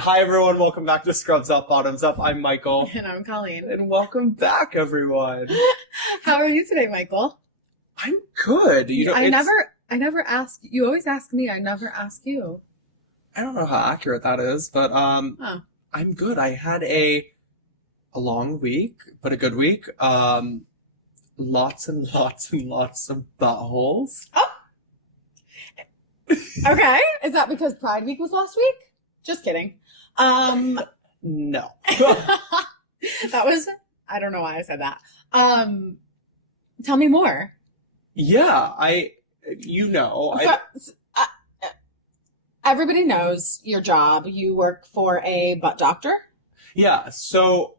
Hi everyone, welcome back to Scrubs Up, Bottoms Up. I'm Michael. And I'm Colleen. And welcome back, everyone. How are you today, Michael? I'm good. I never ask. You always ask me. I never ask you. I don't know how accurate that is, but I'm good. I had a long week, but a good week. Lots and lots and lots of buttholes. Oh. Okay. Is that because Pride Week was last week? Just kidding. No. That was, I don't know why I said that. Tell me more. Yeah, Everybody knows your job. You work for a butt doctor. Yeah, so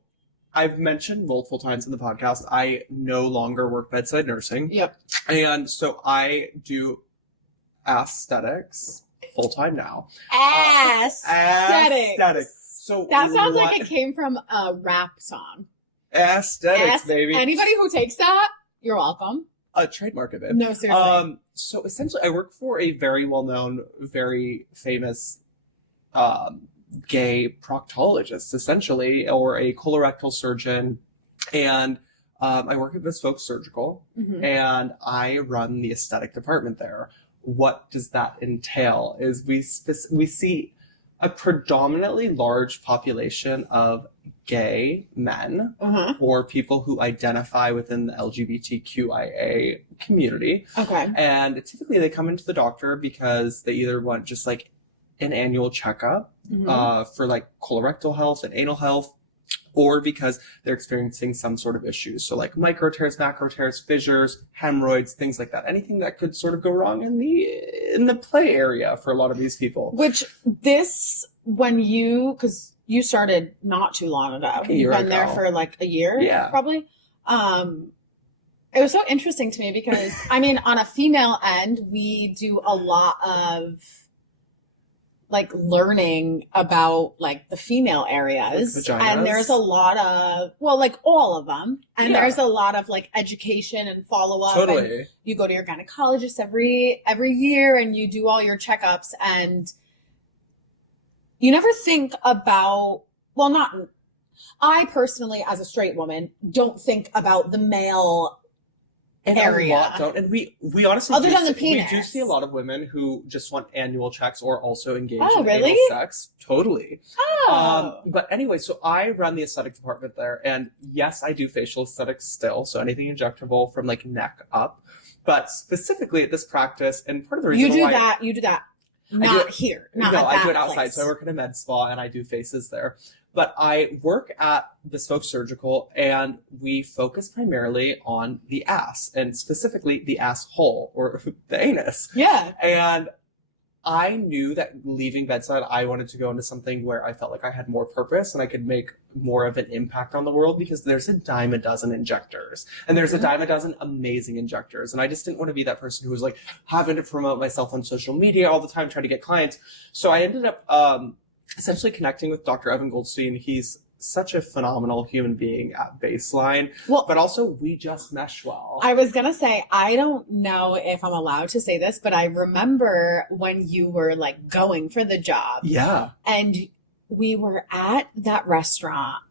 I've mentioned multiple times in the podcast, I no longer work bedside nursing. Yep. And so I do ASS-thetics full-time now. ASS-thetics. So that sounds like it came from a rap song. ASS-thetics, baby. Anybody who takes that, you're welcome. Trademark of it. No, seriously. So essentially, I work for a very well-known, very famous gay proctologist, essentially, or a colorectal surgeon. And I work at Bespoke Surgical, and I run the aesthetic department there. What does that entail? Is we see a predominantly large population of gay men or people who identify within the LGBTQIA community. Okay. And typically they come into the doctor because they either want just like an annual checkup for like colorectal health and anal health, or because they're experiencing some sort of issues. So like micro tears, macro tears, fissures, hemorrhoids, things like that. Anything that could sort of go wrong in the play area for a lot of these people. Which because you started not too long ago. You've been there for like a year, probably. It was so interesting to me because, I mean, on a female end, we do a lot of like learning about like the female areas, like and there's a lot of, well, like all of them, and there's a lot of like education and follow-up. Totally. And you go to your gynecologist every year and you do all your checkups, and you never think about, well, not, I personally as a straight woman don't think about the male area. And we honestly other than the penis. We do see a lot of women who just want annual checks or also engage in really? anal sex. Totally. But anyway, so I run the aesthetic department there, and yes, I do facial aesthetics still, so anything injectable from like neck up. But specifically at this practice, and part of the reason you do that. Not here. Not at I do it that outside. place. So I work in a med spa and I do faces there. But I work at Bespoke Surgical, and we focus primarily on the ass, and specifically the asshole, or the anus. Yeah. And I knew that leaving bedside, I wanted to go into something where I felt like I had more purpose and I could make more of an impact on the world, because there's a dime a dozen injectors, and there's a dime a dozen amazing injectors. And I just didn't want to be that person who was like having to promote myself on social media all the time, trying to get clients. So I ended up essentially connecting with Dr. Evan Goldstein. He's such a phenomenal human being at baseline, but also we just mesh well. I was going to say, I don't know if I'm allowed to say this, but I remember when you were like going for the job. Yeah. And we were at that restaurant.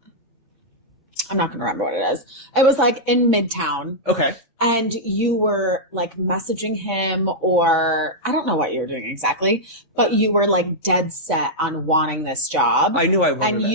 I'm not going to remember what it is. It was like in Midtown. Okay. And you were like messaging him, or I don't know what you were doing exactly, but you were like dead set on wanting this job. I knew I wanted and it.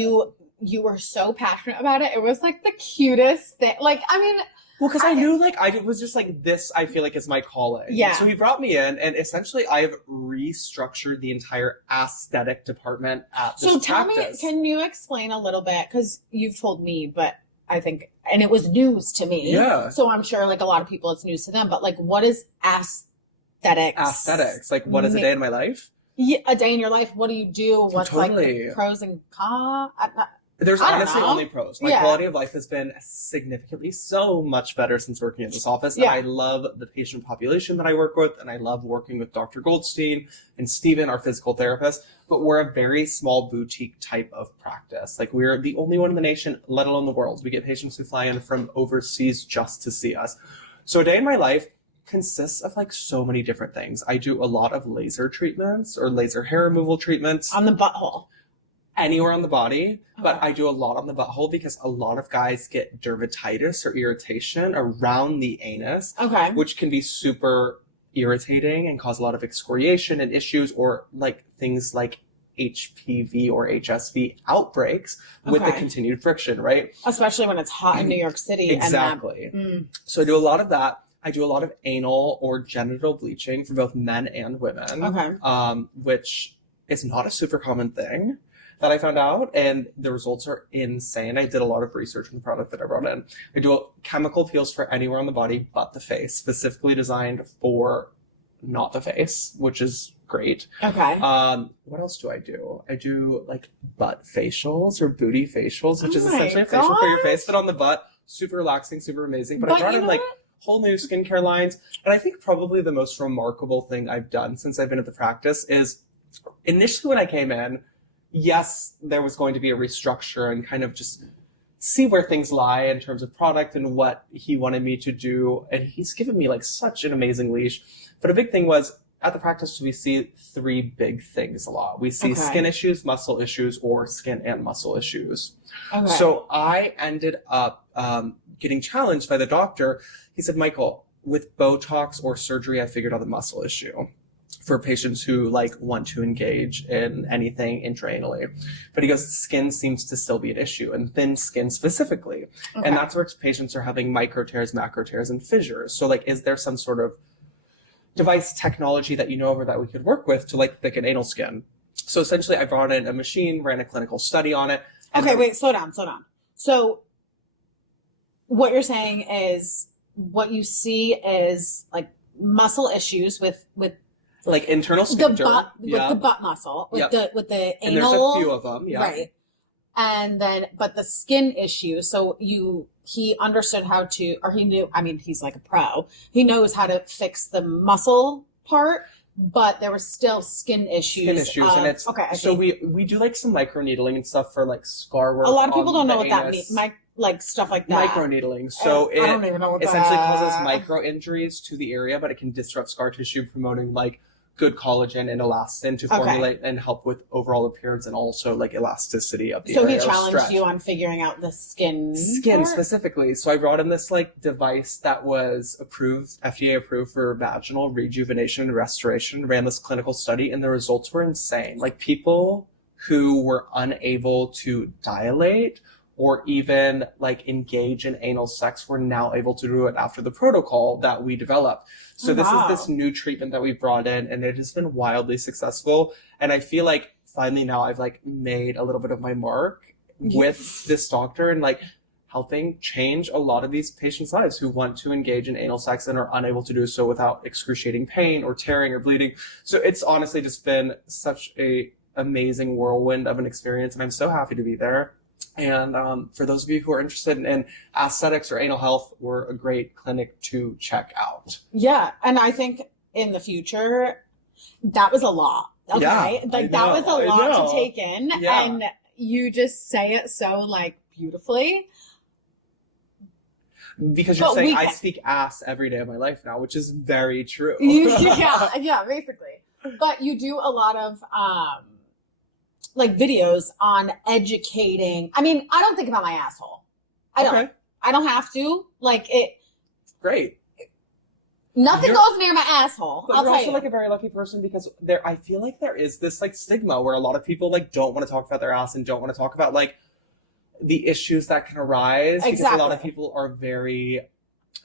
You were so passionate about it. It was like the cutest thing. Like, I mean, well, because I knew like I was just like, this I feel like is my calling. Yeah. So he brought me in, and essentially I have restructured the entire aesthetic department at this practice. Can you explain a little bit? Because you've told me, but I think, and it was news to me. Yeah. So I'm sure like a lot of people it's news to them, but like, what is aesthetics? Aesthetics. Like, what is a day in my life? Yeah, a day in your life. What do you do? What's like Totally. the pros and cons? There's I don't honestly know. only pros. My quality of life has been significantly so much better since working at this office. Yeah. And I love the patient population that I work with, and I love working with Dr. Goldstein and Steven, our physical therapist. But we're a very small boutique type of practice. Like, we're the only one in the nation, let alone the world. We get patients who fly in from overseas just to see us. So a day in my life consists of like so many different things. I do a lot of laser treatments or laser hair removal treatments. On the butthole. anywhere on the body, but I do a lot on the butthole because a lot of guys get dermatitis or irritation around the anus, which can be super irritating and cause a lot of excoriation and issues, or like things like HPV or HSV outbreaks with the continued friction, right? Especially when it's hot in New York City. Exactly. So I do a lot of that. I do a lot of anal or genital bleaching for both men and women, which is not a super common thing that I found out, and the results are insane. I did a lot of research on the product that I brought in. I do chemical peels for anywhere on the body but the face, specifically designed for not the face, which is great. What else do? I do like butt facials or booty facials, which is essentially a facial for your face, but on the butt. Super relaxing, super amazing. But I brought in like whole new skincare lines. And I think probably the most remarkable thing I've done since I've been at the practice is initially when I came in, yes, there was going to be a restructure and kind of just see where things lie in terms of product and what he wanted me to do. And he's given me like such an amazing leash. But a big thing was at the practice, we see three big things a lot. We see skin issues, muscle issues, or skin and muscle issues. So I ended up getting challenged by the doctor. He said, Michael, with Botox or surgery, I figured out the muscle issue for patients who like want to engage in anything intraanally. But he goes, skin seems to still be an issue, and thin skin specifically. And that's where patients are having micro tears, macro tears, and fissures. So like, is there some sort of device technology that you know of or that we could work with to like thicken anal skin? So essentially I brought in a machine, ran a clinical study on it. Wait, slow down. So what you're saying is what you see is like muscle issues with like internal sphincter, the butt muscle, with the anal. And there's a few of them, right? And then, but the skin issue. So he understood how to, or he knew. I mean, he's like a pro. He knows how to fix the muscle part, but there were still skin issues. And it's so we do like some micro needling and stuff for like scar work. A lot of people don't know what that means. Like stuff like that. Micro needling. So I don't even know what essentially causes micro injuries to the area, but it can disrupt scar tissue, promoting like good collagen and elastin to formulate and help with overall appearance and also like elasticity of the area. So he challenged you on figuring out the skin part? Specifically. So I brought in this like device that was approved, FDA approved for vaginal rejuvenation and restoration, ran this clinical study, and the results were insane. Like people who were unable to dilate or even like engage in anal sex were now able to do it after the protocol that we developed. So this is this new treatment that we brought in, and it has been wildly successful. And I feel like finally now I've like made a little bit of my mark with this doctor and like helping change a lot of these patients' lives who want to engage in anal sex and are unable to do so without excruciating pain or tearing or bleeding. So it's honestly just been such a amazing whirlwind of an experience, and I'm so happy to be there. And for those of you who are interested in aesthetics or anal health, we're a great clinic to check out. Yeah, and I think in the future, that was a lot. Okay, that was a lot to take in, and you just say it so like beautifully. Because you're saying I speak ass every day of my life now, which is very true. Basically. But you do a lot of like videos on educating. I mean, I don't think about my asshole. I don't have to. Like it. Great. Nothing goes near my asshole. But you're also like a very lucky person because I feel like there is this like stigma where a lot of people like don't want to talk about their ass and don't want to talk about like the issues that can arise because a lot of people are very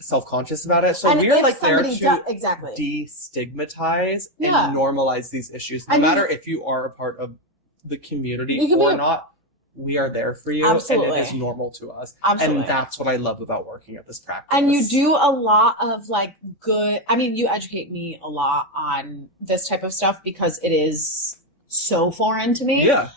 self-conscious about it. So we're like there to destigmatize and normalize these issues. No matter if you are a part of the community or not, we are there for you. And it is normal to us. And that's what I love about working at this practice. And you do a lot of like good, I mean, you educate me a lot on this type of stuff because it is so foreign to me. Yeah.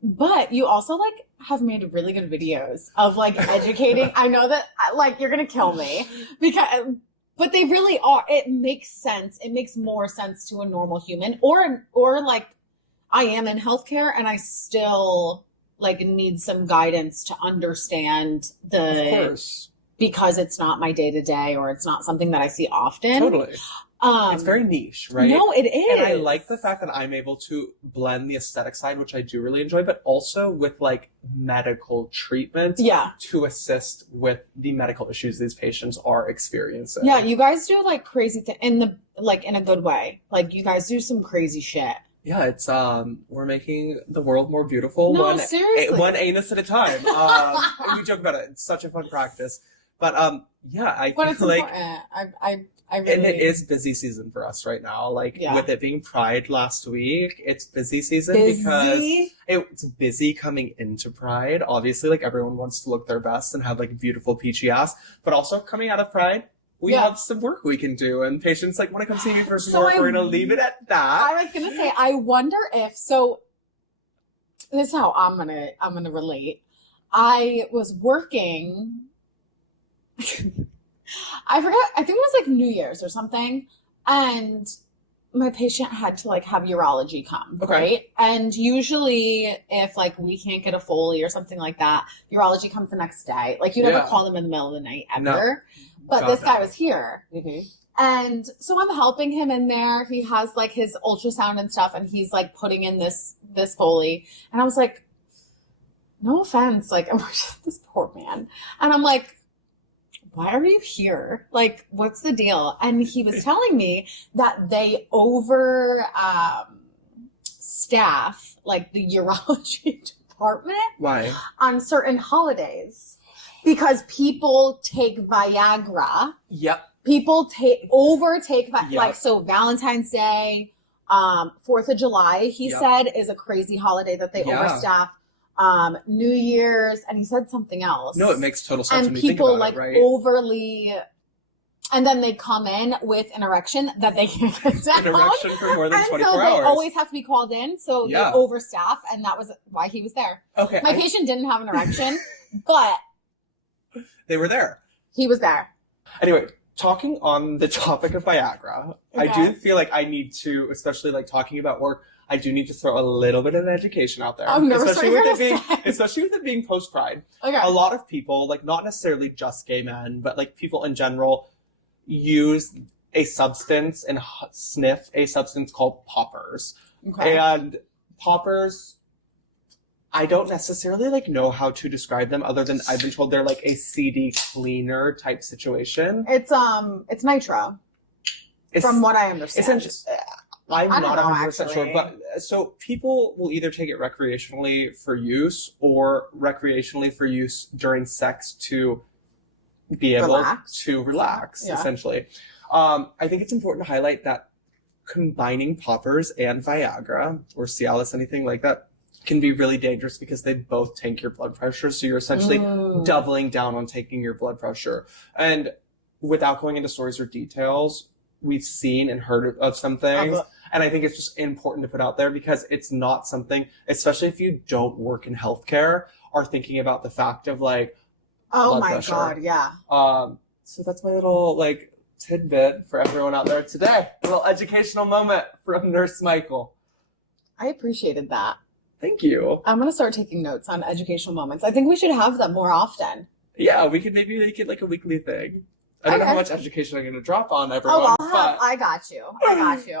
But you also like have made really good videos of like educating. I know that like you're going to kill me but they really are. It makes sense. It makes more sense to a normal human or like I am in healthcare and I still like need some guidance to understand because it's not my day to day or it's not something that I see often. Totally. It's very niche, right? No, it is. And I like the fact that I'm able to blend the aesthetic side, which I do really enjoy, but also with like medical treatment to assist with the medical issues these patients are experiencing. Yeah, you guys do like crazy things in a good way. Like you guys do some crazy shit. Yeah, it's we're making the world more beautiful. No, seriously. One anus at a time. We joke about it. It's such a fun practice. But yeah, I feel like I really... And it is busy season for us right now. Like with it being Pride last week, it's busy season because it's busy coming into Pride. Obviously, like everyone wants to look their best and have like a beautiful peachy ass. But also coming out of Pride, we have some work we can do, and patients like want to come see me for some work. We're gonna leave it at that. I was gonna say, I wonder if this is how I'm gonna relate. I was working. I forgot. I think it was like New Year's or something, and my patient had to like have urology come, right? And usually, if like we can't get a Foley or something like that, urology comes the next day. Like you never call them in the middle of the night ever. No. But this guy was here. And so I'm helping him in there. He has like his ultrasound and stuff, and he's like putting in this Foley. And I was like, no offense, like I'm this poor man. And I'm like, why are you here? Like, what's the deal? And he was telling me that they over staff like the urology department. Why? On certain holidays. Because people take Viagra. Yep. People overtake like so Valentine's Day, 4th of July, he said, is a crazy holiday that they overstaff. New Year's, and he said something else. No, it makes total sense. And when people you think about it, right? Overly, and then they come in with an erection that they can't get down. An erection for more than 24 hours. So they always have to be called in. So they overstaff, and that was why he was there. Okay. My patient didn't have an erection, but they were there. He was there. Anyway, talking on the topic of Viagra, I do feel like I need to, especially like talking about work, I do need to throw a little bit of education out there. Especially with it being post-Pride. Okay. A lot of people, like not necessarily just gay men, but like people in general, use a substance and sniff a substance called poppers. Okay. And poppers, I don't necessarily like know how to describe them other than I've been told they're like a CD cleaner type situation. It's nitro. From what I understand. I'm not 100% sure, but so people will either take it recreationally for use or recreationally for use during sex to be able to relax, essentially. I think it's important to highlight that combining poppers and Viagra or Cialis, anything like that, can be really dangerous because they both tank your blood pressure. So you're essentially doubling down on taking your blood pressure. And without going into stories or details, we've seen and heard of some things. And I think it's just important to put out there because it's not something, especially if you don't work in healthcare, are thinking about the fact of like, oh my God, yeah. So that's my little like tidbit for everyone out there today. A little educational moment from Nurse Michael. I appreciated that. Thank you. I'm going to start taking notes on educational moments. I think we should have them more often. Yeah, we could maybe make it like a weekly thing. I don't know how much education I'm going to drop on everyone. I got you.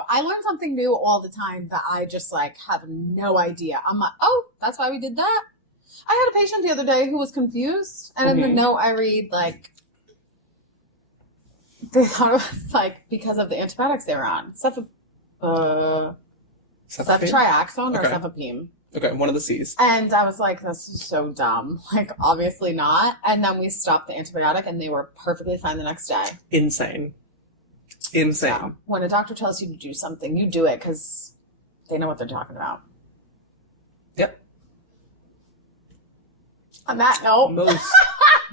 I learn something new all the time that I just like have no idea. I'm like, oh, that's why we did that. I had a patient the other day who was confused, and in the note I read like they thought it was like because of the antibiotics they were on, ceftriaxone or cefepime. Okay, one of the C's. And I was like, this is so dumb. Like, obviously not. And then we stopped the antibiotic and they were perfectly fine the next day. Insane. So, when a doctor tells you to do something, you do it because they know what they're talking about. Yep. On that note.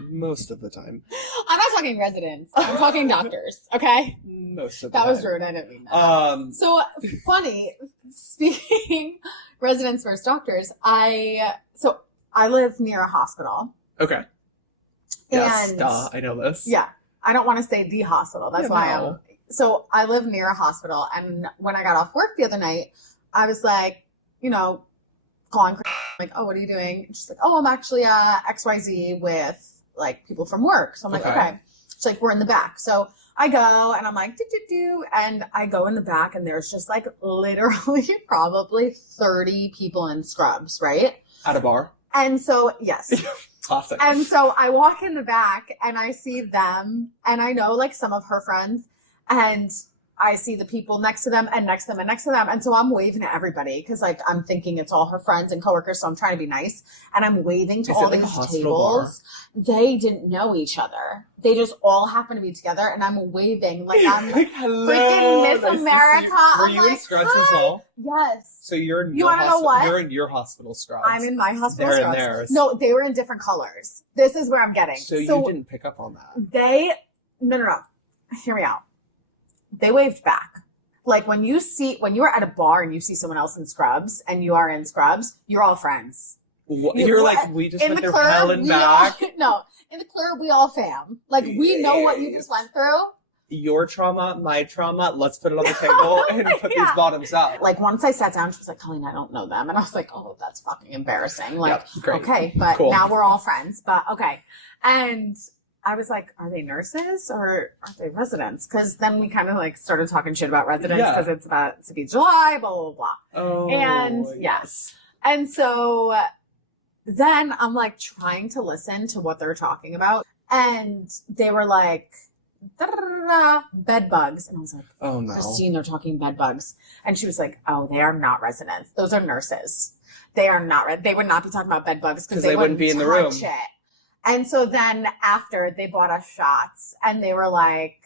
Most of the time. I'm not talking residents. I'm talking doctors, okay? Most of the time. That was rude. I didn't mean that. So, funny. Speaking residents versus doctors, I live near a hospital. Okay. Yes, I know this. Yeah. I don't want to say the hospital. That's why so I live near a hospital, and when I got off work the other night, I was like, calling, like, oh, what are you doing? And she's like, oh, I'm actually at XYZ with like people from work. So I'm like, okay. She's like, we're in the back. So I go and I'm like, do, and I go in the back and there's just like literally probably 30 people in scrubs, right? At a bar? And so, yes. Classic. And so I walk in the back and I see them and I know like some of her friends and I see the people next to them and next to them and next to them. And so I'm waving at everybody because like I'm thinking it's all her friends and coworkers. So I'm trying to be nice. And I'm waving to all these tables. They didn't know each other. They just all happened to be together. And I'm waving like I'm like, hello, freaking Miss nice America. Were you in scrubs as well? Yes. So you're in you want to know what? You're in your hospital scrubs. I'm in my hospital They're scrubs. In theirs. No, they were in different colors. This is where I'm getting. So you didn't pick up on that. No. Hear me out. They waved back. Like when you're at a bar and you see someone else in scrubs and you are in scrubs, you're all friends. You're like, we just went through hell and back. No, in the club, we all fam. Like we know what you just went through. Your trauma, my trauma, let's put it on the table and put these bottoms up. Like once I sat down, she was like, Colleen, I don't know them. And I was like, oh, that's fucking embarrassing. Like, great. Okay, but cool. Now we're all friends, but okay. And I was like, are they nurses or are they residents? Because then we kind of like started talking shit about residents because it's about to be July, blah, blah, blah. Oh, and yes. And so then I'm like trying to listen to what they're talking about. And they were like, bed bugs. And I was like, oh no. Christine, they're talking bed bugs. And she was like, oh, they are not residents. Those are nurses. They are not, they would not be talking about bed bugs because they wouldn't be in the room. It. And so then after they bought us shots and they were like,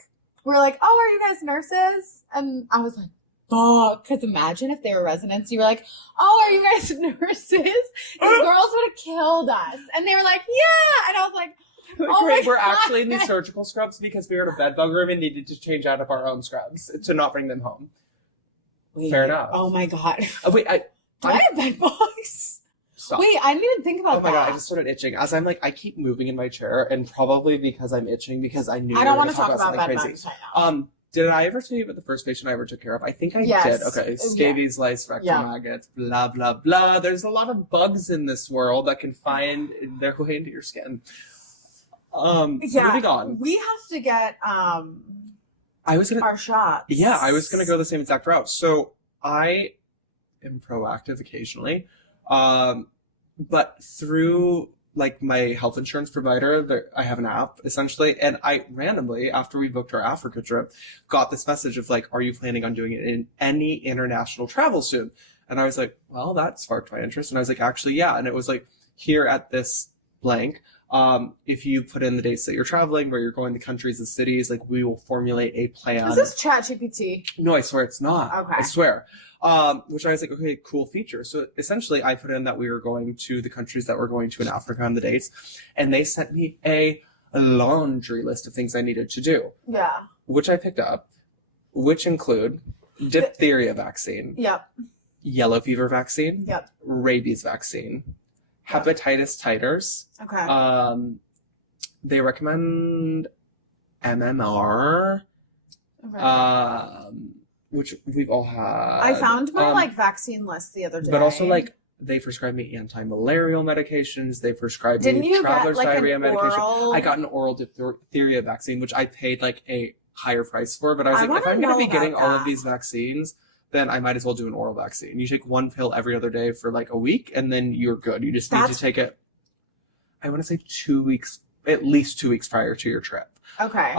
oh, are you guys nurses? And I was like, fuck. Because imagine if they were residents, you were like, oh, are you guys nurses? These girls would have killed us. And they were like, yeah. And I was like, oh great, we're actually in these surgical scrubs because we were in a bed bug room and needed to change out of our own scrubs to not bring them home. Wait, fair enough. Oh my God. Do I have bed bugs? Stop. Wait, I didn't even think about that. Oh my God, I just started itching. As I'm like, I keep moving in my chair, and probably because I'm itching, because I knew I don't want to talk about bed bugs right now. Did I ever tell you about the first patient I ever took care of? I think I did. Okay, scabies, lice, rectal maggots, blah, blah, blah. There's a lot of bugs in this world that can find their way into your skin. Moving on. We have to get our shots. Yeah, I was gonna go the same exact route. So I am proactive occasionally. But through like my health insurance provider, I have an app essentially, and I randomly, after we booked our Africa trip, got this message of like, are you planning on doing it in any international travel soon? And I was like, well, that sparked my interest. And I was like, actually, yeah. And it was like, here at this blank, if you put in the dates that you're traveling, where you're going, the countries, the cities, like we will formulate a plan. Is this ChatGPT? No, I swear it's not. Okay. I swear. Which I was like, okay, cool feature. So essentially I put in that we were going to the countries that we're going to in Africa on the dates, and they sent me a laundry list of things I needed to do. Yeah. Which I picked up, which include diphtheria vaccine. Yep. Yellow fever vaccine. Yep. Rabies vaccine. Hepatitis titers. Okay. They recommend MMR. Okay. Which we've all had. I found my vaccine list the other day. But also they prescribed me anti-malarial medications. They prescribed me traveler's diarrhea medication. I got an oral diphtheria vaccine, which I paid like a higher price for. But I was like, if I'm going to be getting all of these vaccines, then I might as well do an oral vaccine. You take one pill every other day for like a week, and then you're good. You just need to take it, I want to say 2 weeks, at least 2 weeks prior to your trip. Okay.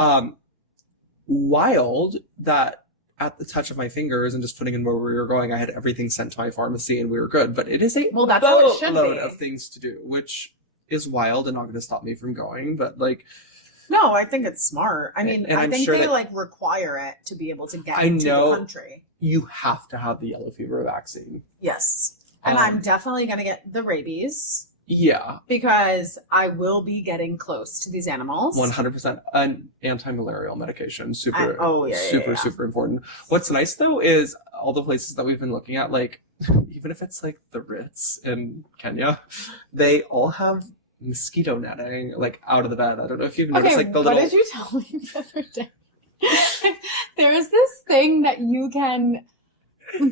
Wild that at the touch of my fingers and just putting in where we were going, I had everything sent to my pharmacy and we were good. But it is a boatload of things to do, which is wild and not going to stop me from going. But like, no, I think it's smart. I mean, I think they require it to be able to get into the country. You have to have the yellow fever vaccine. Yes, and I'm definitely going to get the rabies. Yeah. Because I will be getting close to these animals. 100%. An anti-malarial medication. Super important. What's nice though is all the places that we've been looking at, like, even if it's like the Ritz in Kenya, they all have mosquito netting, like, out of the bed. I don't know if you've noticed, like, the little... What did you tell me the other day? There's this thing that you can...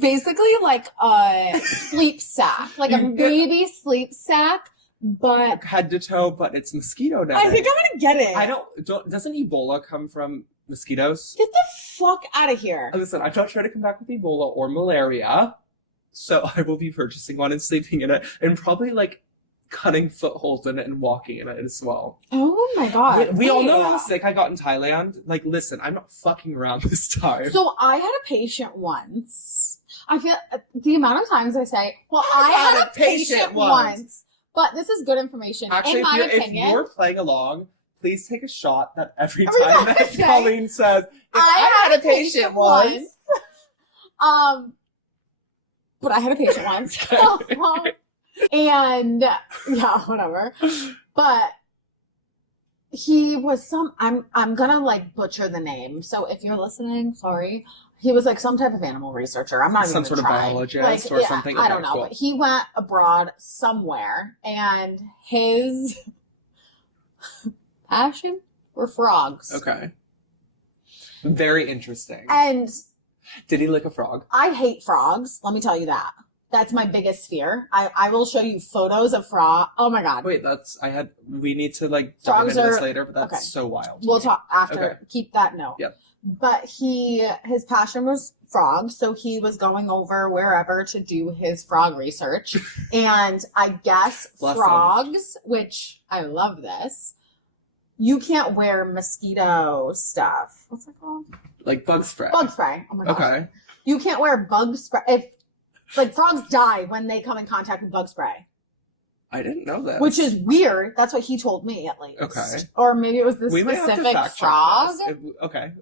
Basically like a sleep sack, like a baby sleep sack, but head to toe, but it's mosquito netting. I think I'm gonna get it. Doesn't Ebola come from Mosquitoes. Get the fuck out of here. Listen, I'm not trying to come back with Ebola or malaria, so I will be purchasing one and sleeping in it, and probably like cutting footholds in it and walking in it as well. Oh my god. We all know how sick I got in Thailand. Like, listen, I'm not fucking around this time. So I had a patient once. I feel the amount of times I say, well, I had a patient once. But this is good information. Actually, in my opinion, if you're playing along, please take a shot that every time that Colleen says, I had a patient once. But I had a patient once. And yeah, whatever. But he was I'm gonna like butcher the name. So if you're listening, sorry. He was like some type of animal researcher. I'm not even some sort of biologist or something. I don't know, but he went abroad somewhere, and his passion were frogs. Okay. Very interesting. And did he lick a frog? I hate frogs. Let me tell you that. That's my biggest fear. I will show you photos of frog. Oh my god. Wait, we need to like dive into this later, but that's so wild. We'll talk after. Okay. Keep that note. Yep. But his passion was frogs, so he was going over wherever to do his frog research. And I guess frogs, which I love this, you can't wear mosquito stuff. What's that called? Like bug spray. Bug spray. Oh my gosh. Okay. You can't wear bug spray. Like, frogs die when they come in contact with bug spray. I didn't know that. Which is weird. That's what he told me, at least. Okay. Or maybe it was the specific frog. Okay.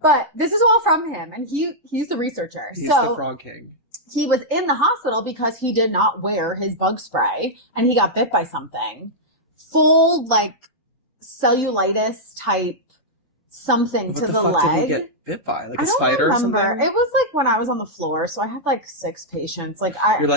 But this is all from him, and he's the researcher. He's the frog king. He was in the hospital because he did not wear his bug spray, and he got bit by something. Full, like, cellulitis type something to the leg. What did he get bit by? Like a spider or something? It was like when I was on the floor, so I had like 6 patients. Like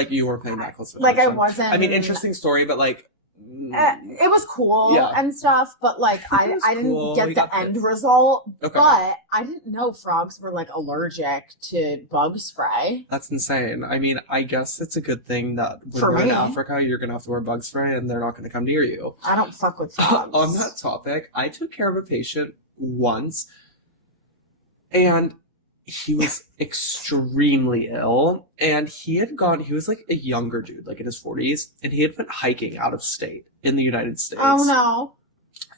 you were playing that close. Like I wasn't. I mean, interesting story, but like it was cool and stuff, but like I didn't get the end result. Okay. But I didn't know frogs were like allergic to bug spray. That's insane. I mean, I guess it's a good thing that when we're in Africa, you're gonna have to wear bug spray, and they're not gonna come near you. I don't fuck with frogs. On that topic, I took care of a patient once, and he was extremely ill, and he was like a younger dude, like in his 40s, and he had went hiking out of state in the United States. Oh no.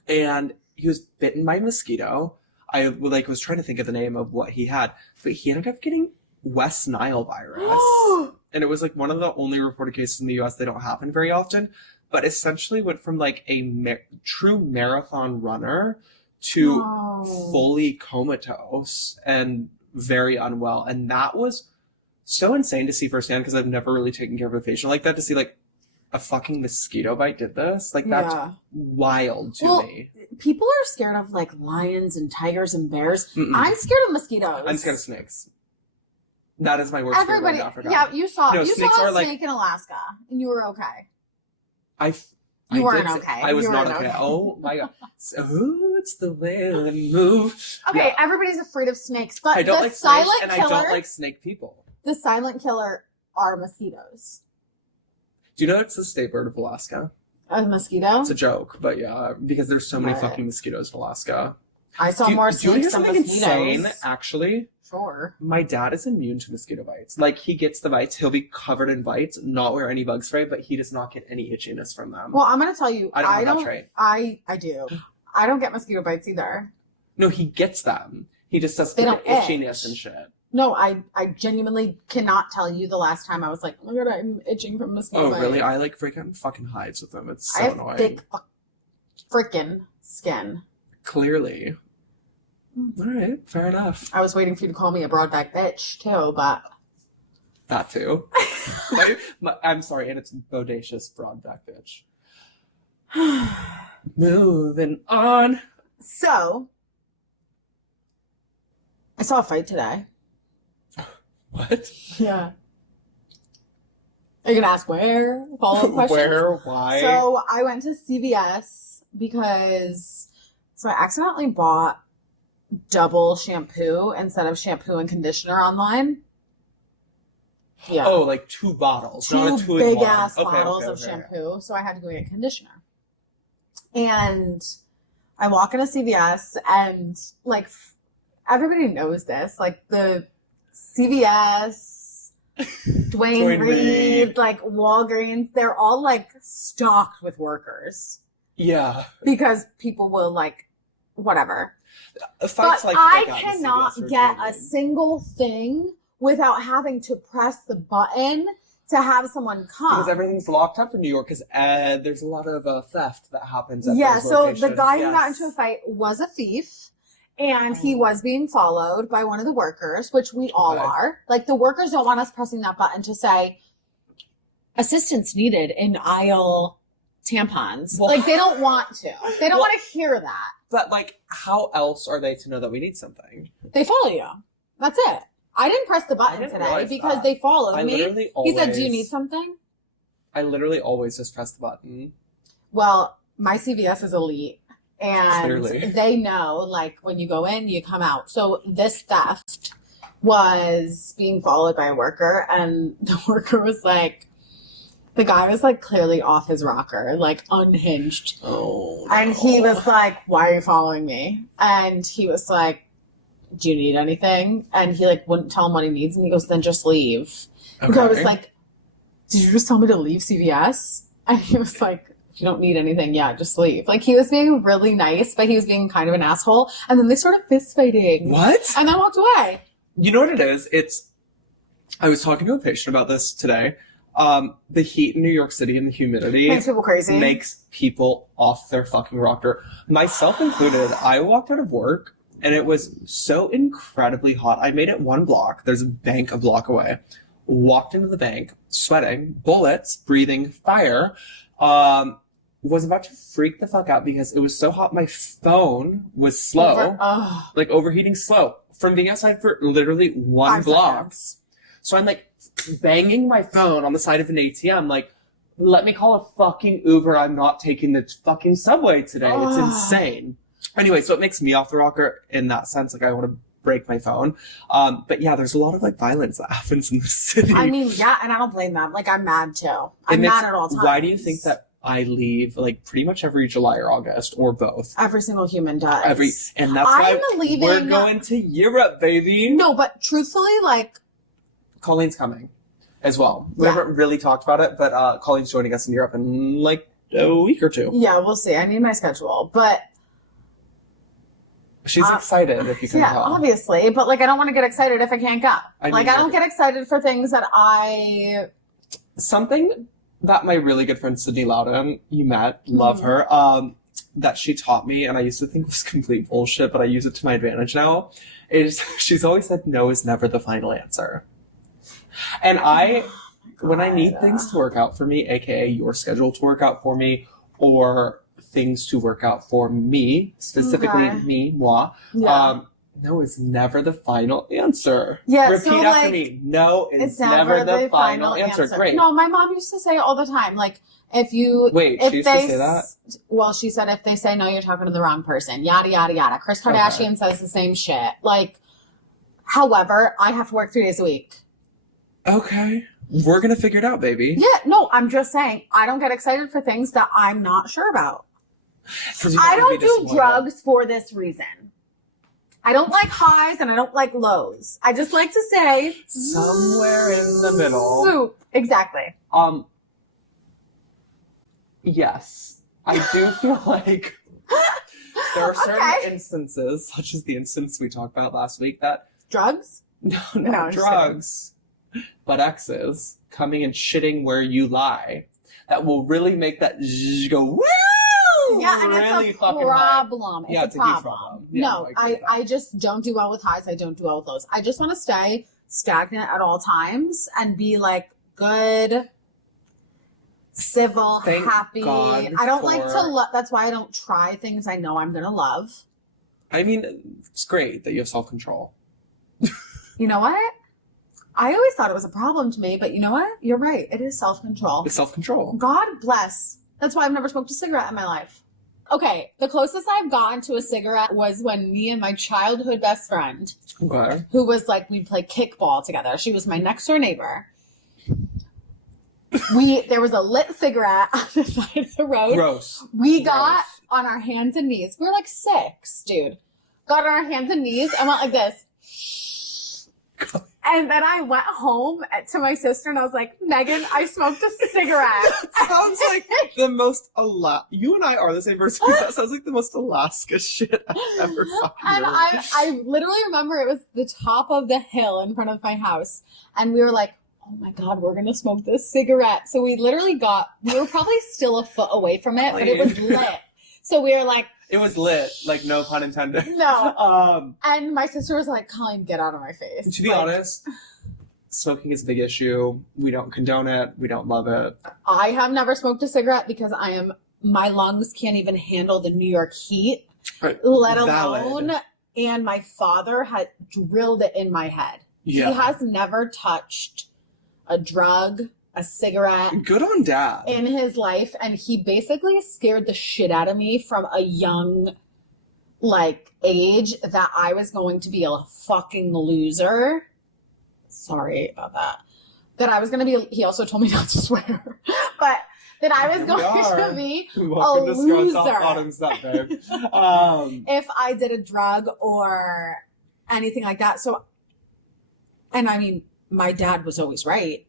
And he was bitten by a mosquito. I was trying to think of the name of what he had, but he ended up getting West Nile virus. And it was like one of the only reported cases in the US. They don't happen very often, but essentially went from like a true marathon runner to fully comatose and very unwell. And that was so insane to see firsthand, because I've never really taken care of a patient like that, to see like a fucking mosquito bite did this. Like, that's wild to me. People are scared of like lions and tigers and bears. I'm scared of mosquitoes. I'm scared of snakes. That is my worst fear in Africa. Yeah, you saw a snake in Alaska, and you were okay. You weren't okay. I was not okay. Oh my god. Oh, it's the way they move. Okay, everybody's afraid of snakes, but I don't like snakes, and I don't like snake people. The silent killer are mosquitoes. Do you know it's the state bird of Alaska? A mosquito? It's a joke, but yeah, because there's so many fucking mosquitoes in Alaska. I saw more snakes than mosquitoes. Insane, actually? Sure. My dad is immune to mosquito bites. Like, he gets the bites, he'll be covered in bites, not wear any bug spray, but he does not get any itchiness from them. Well, I'm going to tell you, I don't have that trait. I do. I don't get mosquito bites either. No, he gets them. He just doesn't get itchiness and shit. No, I genuinely cannot tell you the last time I was like, oh my god, I'm itching from mosquito bite. Oh, really? I like freaking fucking hides with them. It's so annoying. I have thick freaking skin. Clearly. All right, fair enough. I was waiting for you to call me a broad-back bitch, too, but... That, too. I'm sorry, and it's bodacious broad-back bitch. Moving on. So, I saw a fight today. What? Yeah. Are you going to ask where? Follow-up questions? Where? Why? So, I went to CVS because... So, I accidentally bought double shampoo instead of shampoo and conditioner online. Yeah. Oh, like 2 bottles. Two big ass bottles of shampoo. So I had to go get conditioner. And I walk into CVS and like everybody knows this, like the CVS, Dwayne Reed, like Walgreens, they're all like stocked with workers. Yeah. Because people will like, whatever. But I cannot get a single thing without having to press the button to have someone come. Because everything's locked up in New York because there's a lot of theft that happens at those so locations. the guy who got into a fight was a thief, and he was being followed by one of the workers, which we all are. Like, the workers don't want us pressing that button to say, assistance needed in aisle tampons. Well, like, they don't want to. They don't want to hear that. But, like, how else are they to know that we need something? They follow you. That's it. I didn't press the button today because they followed me. He said, do you need something? I literally always just press the button. Well, my CVS is elite. And Clearly. They know, like, when you go in, you come out. So this theft was being followed by a worker, and the worker was like, the guy was like clearly off his rocker, like unhinged. Oh. And he was like, why are you following me? And he was like, do you need anything? And he like wouldn't tell him what he needs, and he goes, then just leave. Okay. And I was like, did you just tell me to leave CVS? And he was like, if you don't need anything, yeah, just leave. Like, he was being really nice, but he was being kind of an asshole. And then they started fist fighting. What? And then walked away. You know what it is? I was talking to a patient about this today. The heat in New York City and the humidity makes people crazy. Makes people off their fucking rocker. Myself included. I walked out of work and it was so incredibly hot. I made it one block. There's a bank a block away. Walked into the bank, sweating, bullets, breathing fire. Was about to freak the fuck out because it was so hot. My phone was slow, like overheating slow from being outside for literally 1 block. So I'm like banging my phone on the side of an ATM, like, let me call a fucking Uber. I'm not taking the fucking subway today. It's insane. Anyway, so it makes me off the rocker in that sense. Like, I want to break my phone. But yeah, there's a lot of like violence that happens in the city. I mean, yeah, and I don't blame them. Like, I'm mad too. I'm mad at all times. Why do you think that I leave like pretty much every July or August or both? Every single human does. And that's why we're going to Europe, baby. No, but truthfully, like, Colleen's coming as well. We haven't really talked about it, but Colleen's joining us in Europe in like a week or two. Yeah, we'll see. I need my schedule, but she's excited, if you can tell. Yeah, obviously, but like, I don't want to get excited if I can't go. I don't get excited for things that Something that my really good friend Sydney Loudon, you met, love her, that she taught me, and I used to think was complete bullshit, but I use it to my advantage now, is she's always said no is never the final answer. And when I need things to work out for me, aka your schedule to work out for me, or things to work out for me, specifically moi, no is never the final answer. Yeah, repeat so, after me. No is never the final answer. Great. No, my mom used to say it all the time. Like, if you... Wait, she used to say that? Well, she said if they say no, you're talking to the wrong person. Yada, yada, yada. Kris Kardashian says the same shit. Like, however, I have to work 3 days a week. Okay. We're going to figure it out, baby. Yeah, no, I'm just saying, I don't get excited for things that I'm not sure about. I don't do drugs for this reason. I don't like highs and I don't like lows. I just like to say somewhere in the middle. Soup. Exactly. Yes. I do feel like there are certain instances, such as the instance we talked about last week, that drugs? No, not drugs. But exes coming and shitting where you lie. That will really make that go woo! Yeah, and really it's a problem. It's a problem. Yeah, no, I just don't do well with highs. I don't do well with lows. I just want to stay stagnant at all times and be like good, civil, happy. God I don't like to that's why I don't try things I know I'm going to love. I mean, it's great that you have self-control. You know what? I always thought it was a problem to me, but you know what? You're right. It is self-control. It's self-control. God bless. That's why I've never smoked a cigarette in my life. Okay, the closest I've gotten to a cigarette was when me and my childhood best friend, who was like, we'd play kickball together. She was my next door neighbor. There was a lit cigarette on the side of the road. Gross. We got on our hands and knees. We were like 6, dude. got on our hands and knees and went like this. And then I went home to my sister and I was like, Megan, I smoked a cigarette. That sounds like the most you and I are the same person. That sounds like the most Alaska shit I've ever fucking And heard. I literally remember it was the top of the hill in front of my house. And we were like, oh my God, we're going to smoke this cigarette. So we literally we were probably still a foot away from it, but it was lit. So we were like, it was lit, like no pun intended. No. And my sister was like, Colleen, get out of my face. To be honest, smoking is a big issue. We don't condone it. We don't love it. I have never smoked a cigarette because my lungs can't even handle the New York heat, let alone, and my father had drilled it in my head. Yeah. He has never touched a drug, a cigarette. Good on Dad. In his life. And he basically scared the shit out of me from a young, age that I was going to be a fucking loser. Sorry about that. That I was going to be, he also told me not to swear, but that I was going to be a loser. If I did a drug or anything like that. So, and I mean, my dad was always right.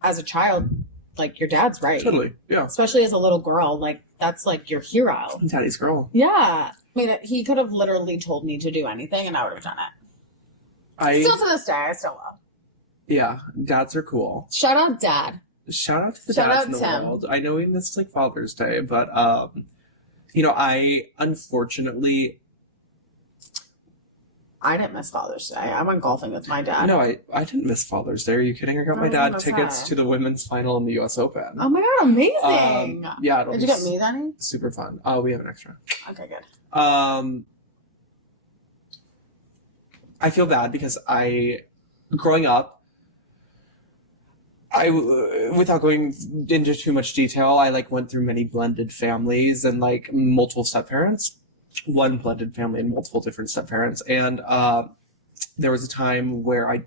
As a child, your dad's right. Totally, yeah. Especially as a little girl, that's your hero. Daddy's girl. Yeah. I mean, he could have literally told me to do anything and I would have done it. Still to this day, I still will. Yeah, dads are cool. Shout out Dad. Shout out to the dads in the world. I know we missed Father's Day, but I unfortunately... I didn't miss Father's Day. I went golfing with my dad. No, I didn't miss Father's Day. Are you kidding? I got my dad tickets to the women's final in the U.S. Open. Oh my God, amazing. Yeah. Did you get me any? Super fun. Oh, we have an extra. Okay, good. I feel bad because growing up, without going into too much detail, I went through many blended families and multiple step-parents. One blended family and multiple different step-parents. And there was a time where I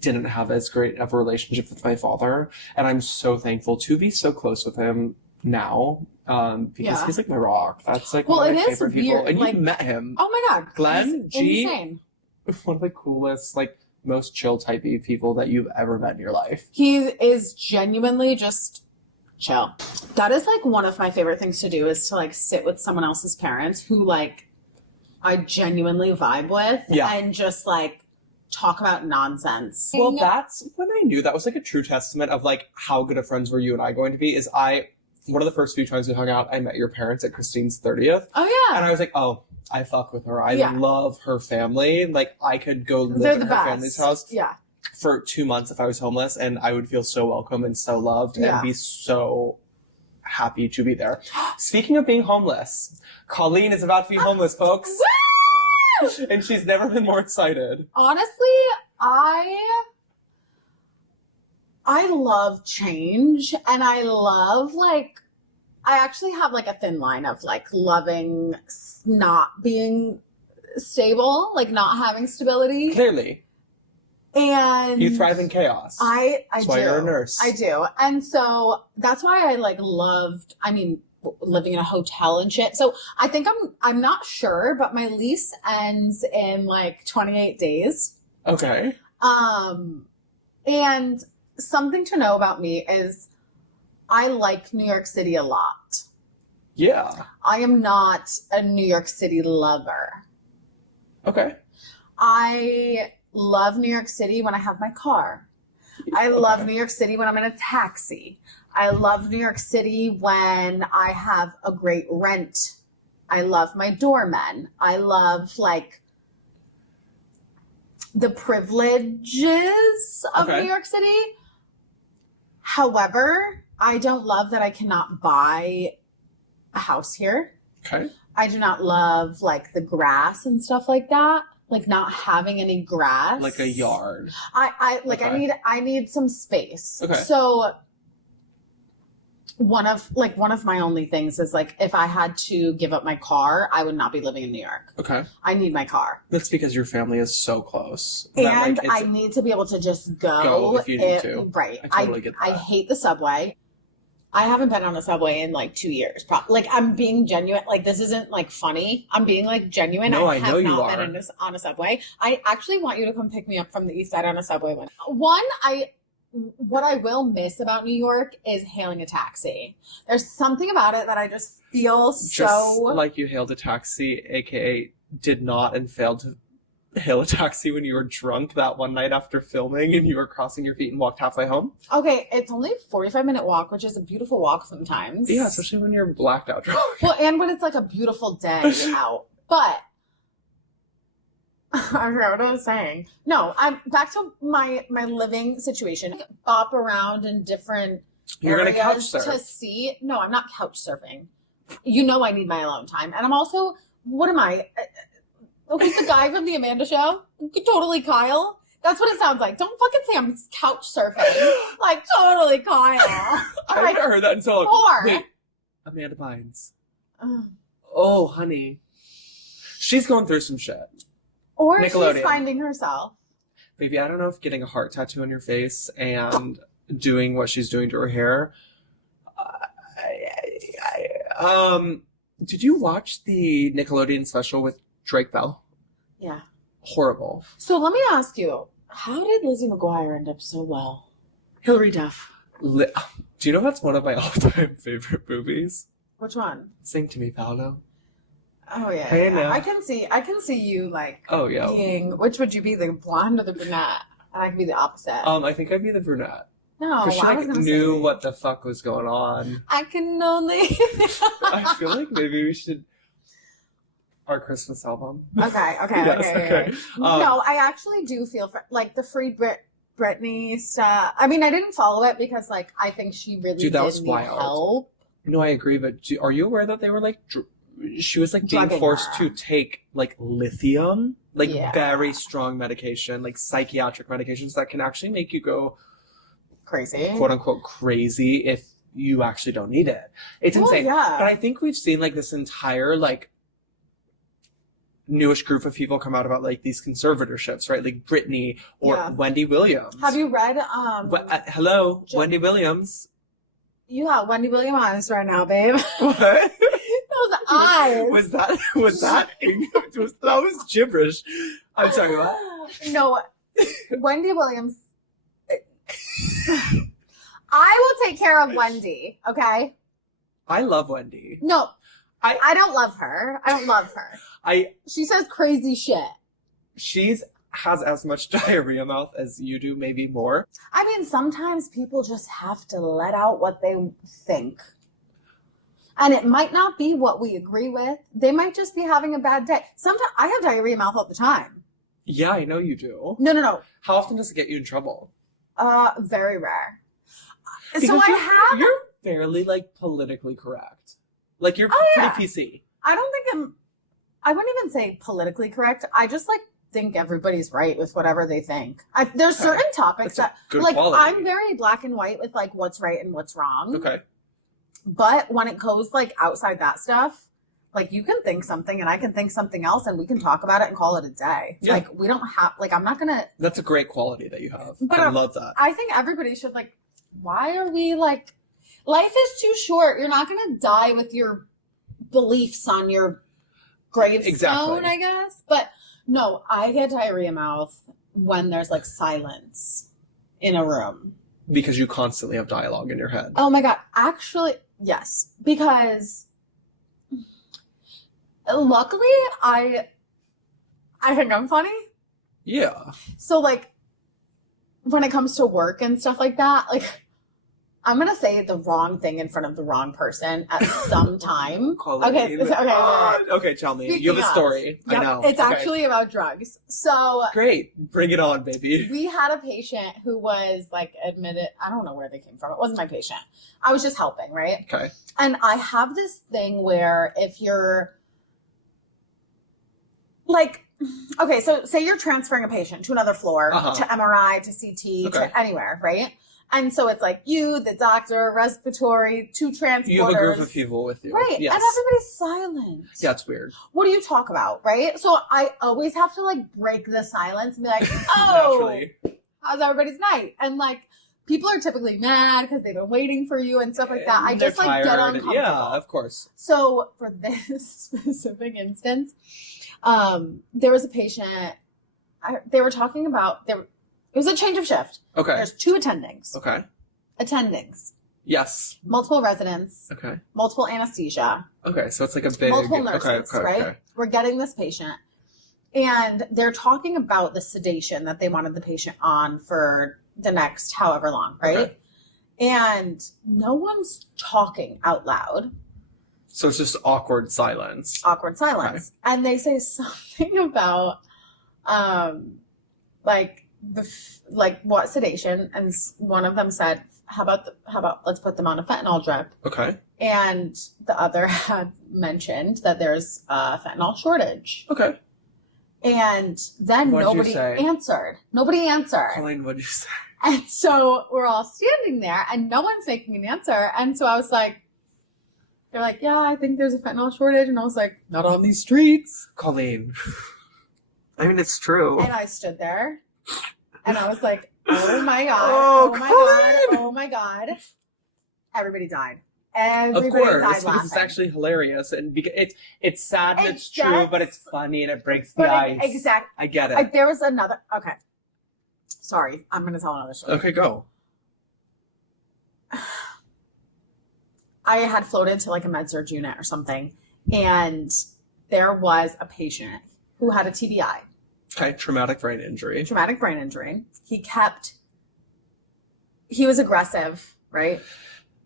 didn't have as great of a relationship with my father. And I'm so thankful to be so close with him now because he's my rock. That's one of my favorite people. And you met him. Oh my God. Glenn G. Insane. One of the coolest, most chill type of people that you've ever met in your life. He is genuinely just chill. That is one of my favorite things to do is to sit with someone else's parents who I genuinely vibe with and just talk about nonsense. Well, that's when I knew that was a true testament of how good of friends were you and I going to be is one of the first few times we hung out, I met your parents at Christine's 30th. Oh yeah. And I was like, oh, I fuck with her. I love her family. I could go live at her family's house. Yeah. For 2 months if I was homeless and I would feel so welcome and so loved and be so happy to be there. Speaking of being homeless, Colleen is about to be homeless, folks. Woo! And she's never been more excited. Honestly, I love change and I love I actually have a thin line of loving not being stable, not having stability. Clearly. And you thrive in chaos. That's why you're a nurse. I do. And so that's why I loved, living in a hotel and shit. So I think I'm not sure, but my lease ends in 28 days. Okay. And something to know about me is I like New York City a lot. Yeah. I am not a New York City lover. Okay. I love New York City when I have my car. I love New York City when I'm in a taxi. I love New York City when I have a great rent. I love my doormen. I love the privileges of New York City. However, I don't love that I cannot buy a house here. Okay. I do not love the grass and stuff like that. Not having any grass. A yard. I need some space. Okay. So one of my only things is if I had to give up my car, I would not be living in New York. Okay. I need my car. That's because your family is so close. And I need to be able to just go if you need to. Right. I totally get that. I hate the subway. I haven't been on a subway in like 2 years. Like, I'm being genuine. Like, this isn't like funny. I'm being like genuine. No, I know you have are. not been on a subway. I actually want you to come pick me up from the east side on a subway one. What I will miss about New York is hailing a taxi. There's something about it that I just feel so... Just like you hailed a taxi, aka did not and failed to hail a taxi when you were drunk that one night after filming and you were crossing your feet and walked halfway home. Okay, it's only a 45-minute walk, which is a beautiful walk sometimes. Yeah, especially when you're blacked out drunk. Well, and when it's like a beautiful day out. But I forgot what I was saying. No, I'm back to my living situation. Bop around in different You're gonna couch areas surf. to see. No, I'm not couch surfing. You know I need my alone time. And I'm also, what am I? Who's the guy from the Amanda Show? Totally Kyle. That's what it sounds like. Don't fucking say I'm couch surfing. Like, totally Kyle. I've never heard that until... Wait, Amanda Bynes. Oh, honey. She's going through some shit. Or she's finding herself. Baby, I don't know if getting a heart tattoo on your face and doing what she's doing to her hair... did you watch the Nickelodeon special with Drake Bell? Yeah. Horrible. So let me ask you, how did Lizzie McGuire end up so well? Hilary Duff. Do you know that's one of my all-time favorite movies? Which one? Sing to Me, Paolo. Oh yeah. Hey, yeah. I can see you like being, which would you be, the blonde or the brunette? And I could be the opposite. I think I'd be the brunette. No, because she knew what the fuck was going on. I can only I feel like maybe we should our Christmas album. Okay. Yes, okay. No, I actually do feel for like the Free Britney stuff. I mean, I didn't follow it because like I think she really did need help. No, I agree, but are you aware that they were like she was like being forced to take like lithium, like very strong medication, like psychiatric medications that can actually make you go crazy, quote unquote crazy, if you actually don't need it. It's insane. Yeah. But I think we've seen like this entire like newish group of people come out about like these conservatorships, right? Like Britney or Wendy Williams. Have you read hello, Wendy Williams? You have Wendy Williams eyes right now, babe. What? Those eyes. Was that that was gibberish. I'm sorry, what? No, Wendy Williams. I will take care of Wendy, okay? I love Wendy. No, I don't love her. I don't love her. She says crazy shit. She's has as much diarrhea mouth as you do, maybe more. I mean, sometimes people just have to let out what they think. And it might not be what we agree with. They might just be having a bad day. Sometimes I have diarrhea mouth all the time. Yeah, I know you do. No. How often does it get you in trouble? Very rare. Because so you're fairly like politically correct. Like you're pretty PC. I don't think I wouldn't even say politically correct. I just like think everybody's right with whatever they think. There's certain topics that like quality. I'm very black and white with like what's right and what's wrong. Okay. But when it goes like outside that stuff, like you can think something and I can think something else and we can talk about it and call it a day. Yeah. Like we don't have like I'm not gonna. That's a great quality that you have. But I love that. I think everybody should like. Why are we like? Life is too short. You're not gonna die with your beliefs on your gravestone, I guess. But no, I get diarrhea mouth when there's like silence in a room. Because you constantly have dialogue in your head. Oh my God. Actually, yes. Because luckily I think I'm funny. Yeah. So like when it comes to work and stuff like that, like I'm going to say the wrong thing in front of the wrong person at some time. Okay, tell me. You have a story. Yep, I know. It's actually about drugs. So great. Bring it on, baby. We had a patient who was like admitted. I don't know where they came from. It wasn't my patient. I was just helping, right? Okay. And I have this thing where if you're like, okay, so say you're transferring a patient to another floor, to MRI, to CT, to anywhere, right? And so it's like you, the doctor, respiratory, 2 transporters. You have a group of people with you. Right. Yes. And everybody's silent. Yeah, it's weird. What do you talk about, right? So I always have to like break the silence and be like, oh, how's everybody's night? And like people are typically mad because they've been waiting for you and stuff like that. I just like get uncomfortable. Yeah, of course. So for this specific instance, there was a patient. They were talking about it was a change of shift. Okay. There's 2 attendings. Okay. Attendings. Yes. Multiple residents. Okay. Multiple anesthesia. Okay, so it's like a big... Multiple nurses, right? Okay. We're getting this patient. And they're talking about the sedation that they wanted the patient on for the next however long, right? Okay. And no one's talking out loud. So it's just awkward silence. Awkward silence. Okay. And they say something about, what sedation, and one of them said, how about let's put them on a fentanyl drip. Okay. And the other had mentioned that there's a fentanyl shortage. Okay. And then nobody answered. Nobody answered. Colleen, what'd you say? And so we're all standing there and no one's making an answer. And so I was like, they're like, yeah, I think there's a fentanyl shortage. And I was like, not on these streets. Colleen. I mean, it's true. And I stood there and I was like, oh my God. Oh my Colleen! God. Oh my God. Everybody died. Everybody of course, died because laughing. it's actually hilarious, and it's sad and it's true, just, but it's funny and it breaks the ice. Exactly. I get it. There was another. Okay, sorry, I'm gonna tell another story. Okay, go. I had floated to like a med-surg unit or something, and there was a patient who had a TBI. Okay, traumatic brain injury. Traumatic brain injury. He was aggressive, right?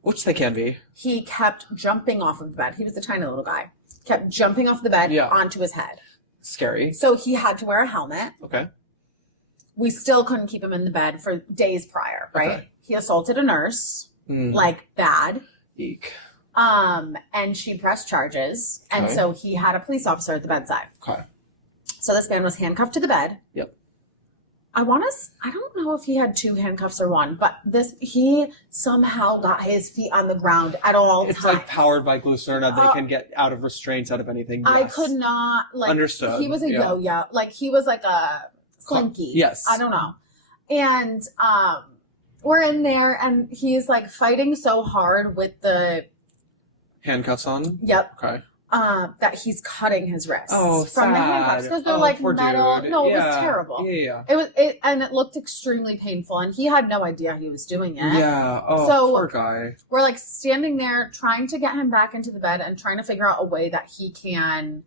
Which they can be. He kept jumping off of the bed. He was a tiny little guy. Kept jumping off the bed onto his head. Scary. So he had to wear a helmet. Okay. We still couldn't keep him in the bed for days prior, right? Okay. He assaulted a nurse, like bad. Eek. And she pressed charges. Okay. And so he had a police officer at the bedside. Okay. So this man was handcuffed to the bed. Yep. I don't know if he had 2 handcuffs or 1, but he somehow got his feet on the ground at all times. It's like powered by glucerna. They can get out of restraints, out of anything. Yes. I could not, Understood. He was a yo-yo. Like, he was like a slinky. Yes. I don't know. And we're in there, and he's like fighting so hard with the handcuffs on? Yep. Okay. That he's cutting his wrists from the handcuffs because they're like metal. Dude. No, it was terrible. Yeah. It looked extremely painful, and he had no idea he was doing it. Yeah. Oh, so poor guy. We're like standing there trying to get him back into the bed and trying to figure out a way that he can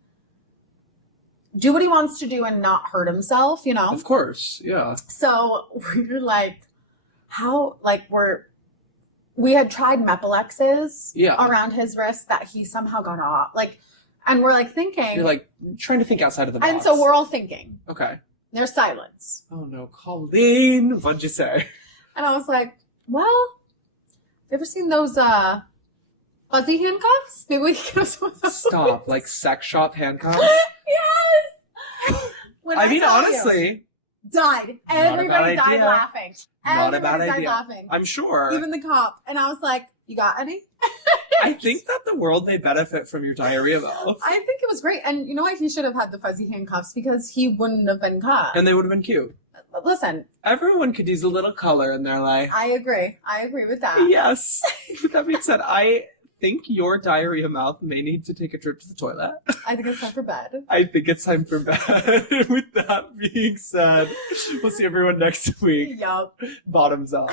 do what he wants to do and not hurt himself, you know? Of course. Yeah. So we're like, we had tried Mepalexes around his wrist that he somehow got off. Like, and we're like thinking. You're like trying to think outside of the box. And so we're all thinking. Okay. There's silence. Oh no, Colleen. What'd you say? And I was like, well, you ever seen those fuzzy handcuffs? Maybe we can get some of those. Stop. Like sex shop handcuffs? Yes! Honestly. Died. Everybody died laughing. Not a bad idea. Died laughing. I'm sure. Even the cop. And I was like, you got any? I think that the world may benefit from your diarrhea mouth. I think it was great. And you know what? He should have had the fuzzy handcuffs because he wouldn't have been caught. And they would have been cute. Listen. Everyone could use a little color in their life. I agree. I agree with that. Yes. With that being said, I think your diarrhea mouth may need to take a trip to the toilet. I think it's time for bed. I think it's time for bed. With that being said, we'll see everyone next week. Yup. Bottoms up.